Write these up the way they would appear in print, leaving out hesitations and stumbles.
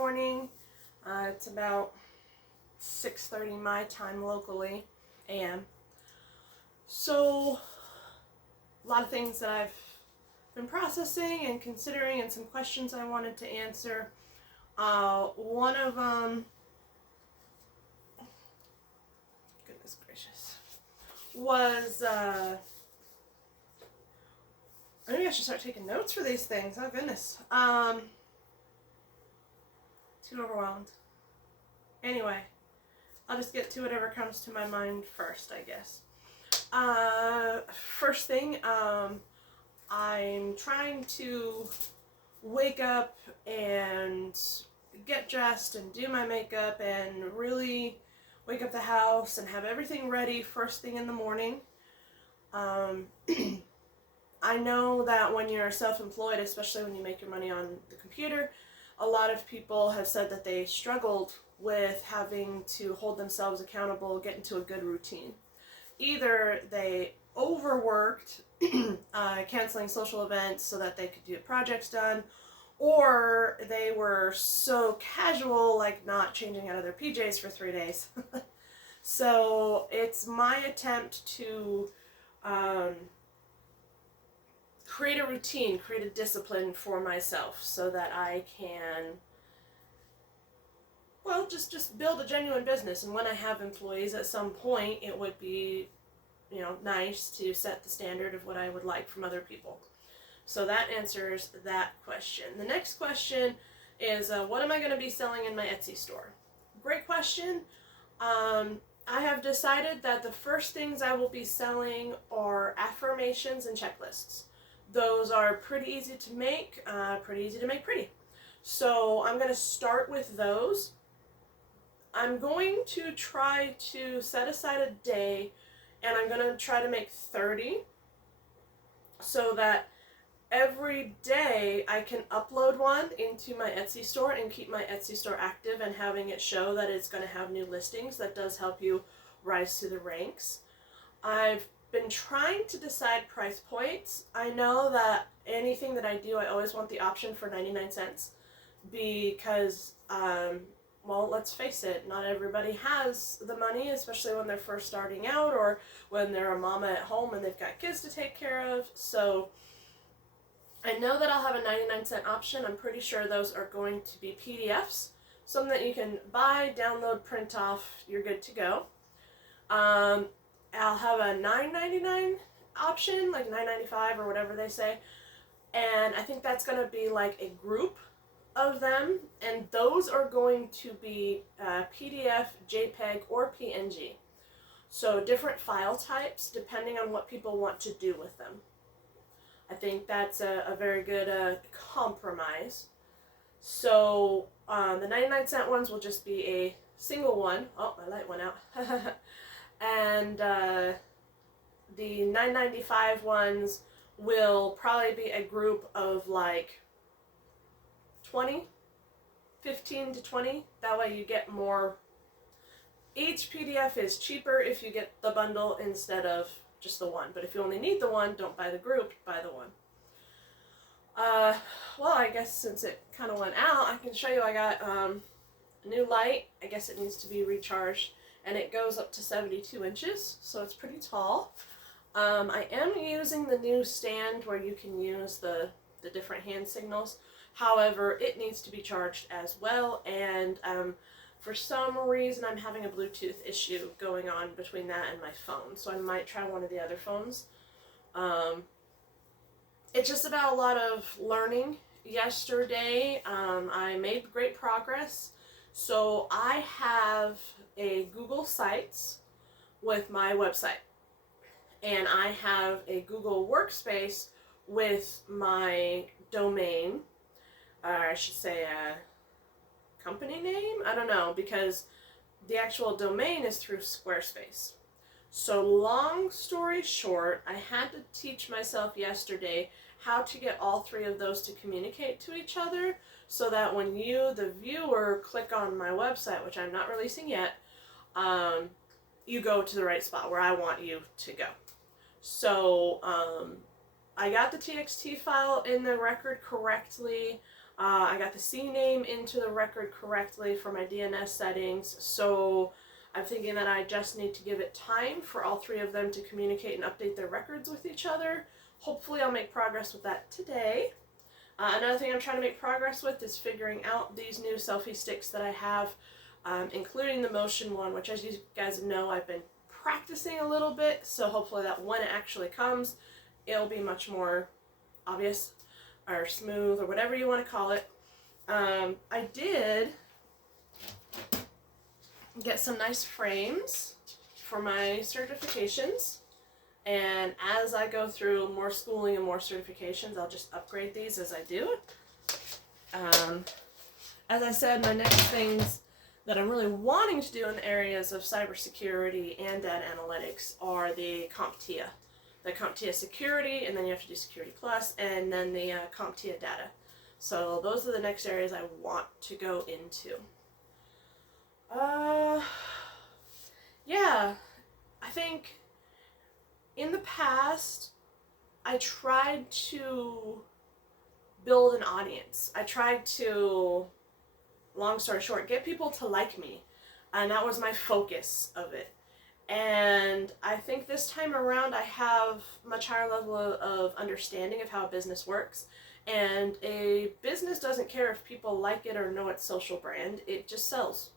morning. It's about 6:30 my time locally, a.m. So, a lot of things that I've been processing and considering, and some questions I wanted to answer. One of them, goodness gracious, was, maybe I should start taking notes for these things. Oh goodness. Too overwhelmed. Anyway, I'll just get to whatever comes to my mind first, I guess. First thing, I'm trying to wake up and get dressed and do my makeup and really wake up the house and have everything ready first thing in the morning. I know that when you're self-employed, especially when you make your money on the computer, a lot of people have said that they struggled with having to hold themselves accountable, get into a good routine. Either they overworked canceling social events so that they could get projects done, or they were so casual, like not changing out of their PJs for 3 days. So it's my attempt to create a routine, create a discipline for myself so that I can, well, just build a genuine business. And when I have employees at some point, it would be, nice to set the standard of what I would like from other people. So that answers that question. The next question is, what am I going to be selling in my Etsy store? Great question. I have decided that the first things I will be selling are affirmations and checklists. Those are pretty easy to make pretty. So I'm going to start with those. I'm going to try to set aside a day, and I'm going to try to make 30 so that every day I can upload one into my Etsy store and keep my Etsy store active and having it show that it's going to have new listings. That does help you rise to the ranks. I've been trying to decide price points. I know that anything that I do, I always want the option for 99 cents because, well, let's face it, not everybody has the money, especially when they're first starting out or when they're a mama at home and they've got kids to take care of. So I know that I'll have a 99-cent option. I'm pretty sure those are going to be PDFs, something that you can buy, download, print off, you're good to go. I'll have a $9.99 option, like $9.95 or whatever they say, and I think that's going to be like a group of them, and those are going to be PDF, JPEG, or PNG. So different file types depending on what people want to do with them. I think that's a very good compromise. So the 99-cent ones will just be a single one. Oh, my light went out. And the $9.95 ones will probably be a group of like 20, 15 to 20. That way you get more. Each PDF is cheaper if you get the bundle instead of just the one. But if you only need the one, don't buy the group, buy the one. Well, I guess since it kind of went out, I can show you I got a new light. I guess it needs to be recharged. And it goes up to 72 inches, so it's pretty tall. I am using the new stand where you can use the different hand signals. However, it needs to be charged as well, and for some reason I'm having a Bluetooth issue going on between that and my phone, so I might try one of the other phones. It's just about a lot of learning. Yesterday, I made great progress. So I have a Google Sites with my website, and I have a Google Workspace with my domain, or I should say a company name? I don't know, because the actual domain is through Squarespace. So long story short, I had to teach myself yesterday how to get all three of those to communicate to each other so that when you, the viewer, click on my website, which I'm not releasing yet, you go to the right spot where I want you to go. So I got the TXT file in the record correctly. I got the CNAME into the record correctly for my DNS settings, so I'm thinking that I just need to give it time for all three of them to communicate and update their records with each other. Hopefully I'll make progress with that today. Another thing I'm trying to make progress with is figuring out these new selfie sticks that I have, including the motion one, which, as you guys know, I've been practicing a little bit, so hopefully that when it actually comes, it'll be much more obvious or smooth or whatever you want to call it. I did get some nice frames for my certifications, and as I go through more schooling and more certifications, I'll just upgrade these as I do. As I said, my next things that I'm really wanting to do in the areas of cybersecurity and data analytics are the CompTIA. The CompTIA Security, and then you have to do Security Plus, and then the CompTIA Data. So those are the next areas I want to go into. Yeah, I think in the past, I tried to build an audience. I tried to, long story short, get people to like me, and that was my focus of it. And I think this time around I have much higher level of understanding of how a business works. And a business doesn't care if people like it or know its social brand, it just sells.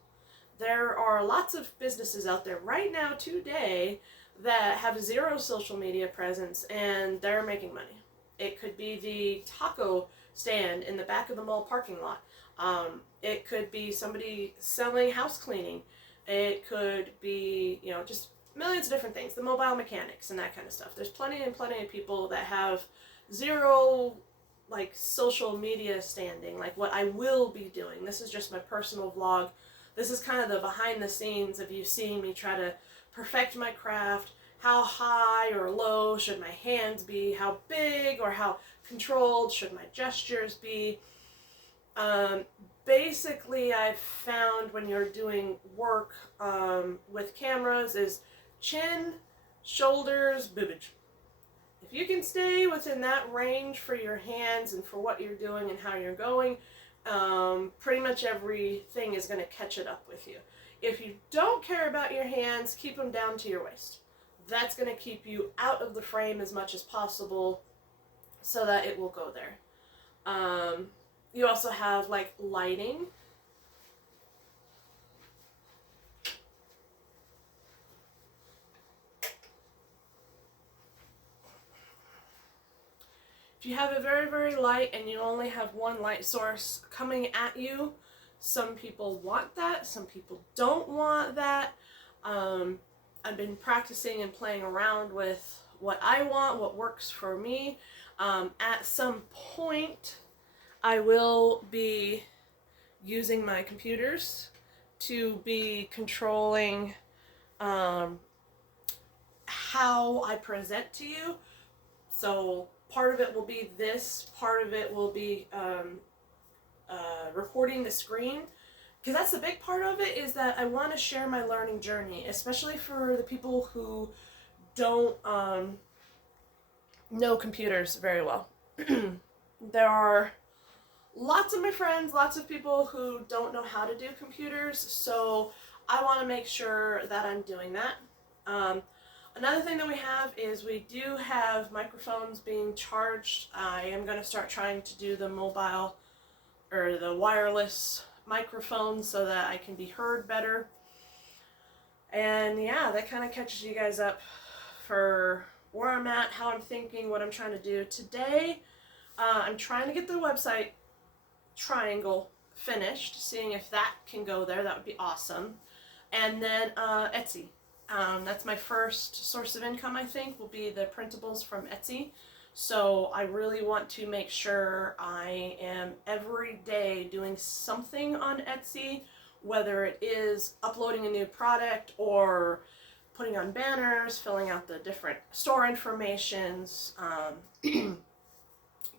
There are lots of businesses out there right now today that have zero social media presence and they're making money. It could be the taco stand in the back of the mall parking lot. It could be somebody selling house cleaning. It could be, just millions of different things. The mobile mechanics and that kind of stuff. There's plenty and plenty of people that have zero, social media standing, like what I will be doing. This is just my personal vlog. This is kind of the behind the scenes of you seeing me try to perfect my craft. How high or low should my hands be? How big or how controlled should my gestures be? Basically, I've found when you're doing work with cameras is chin, shoulders, boobage. If you can stay within that range for your hands and for what you're doing and how you're going, pretty much everything is going to catch it up with you. If you don't care about your hands, keep them down to your waist. That's going to keep you out of the frame as much as possible so that it will go there. You also have lighting. If you have a very, very light and you only have one light source coming at you, some people want that, some people don't want that. I've been practicing and playing around with what I want, what works for me. At some point, I will be using my computers to be controlling how I present to you. So part of it will be this, part of it will be recording the screen. Because that's the big part of it, is that I want to share my learning journey, especially for the people who don't know computers very well. There are lots of my friends, lots of people who don't know how to do computers, so I want to make sure that I'm doing that. Another thing that we have is we do have microphones being charged. I am going to start trying to do the mobile or the wireless microphone so that I can be heard better. And yeah, that kind of catches you guys up for where I'm at, how I'm thinking, what I'm trying to do. Today, I'm trying to get the website triangle finished, seeing if that can go there. That would be awesome. And then Etsy. That's my first source of income, I think, will be the printables from Etsy. So I really want to make sure I am every day doing something on Etsy, whether it is uploading a new product or putting on banners, filling out the different store informations,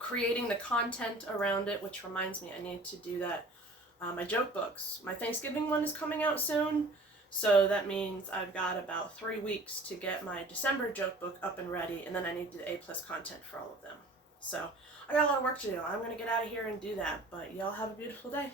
creating the content around it, which reminds me I need to do that. My joke books. My Thanksgiving one is coming out soon, so that means I've got about 3 weeks to get my December joke book up and ready, and then I need to do A+ content for all of them. So I got a lot of work to do. I'm going to get out of here and do that. But y'all have a beautiful day.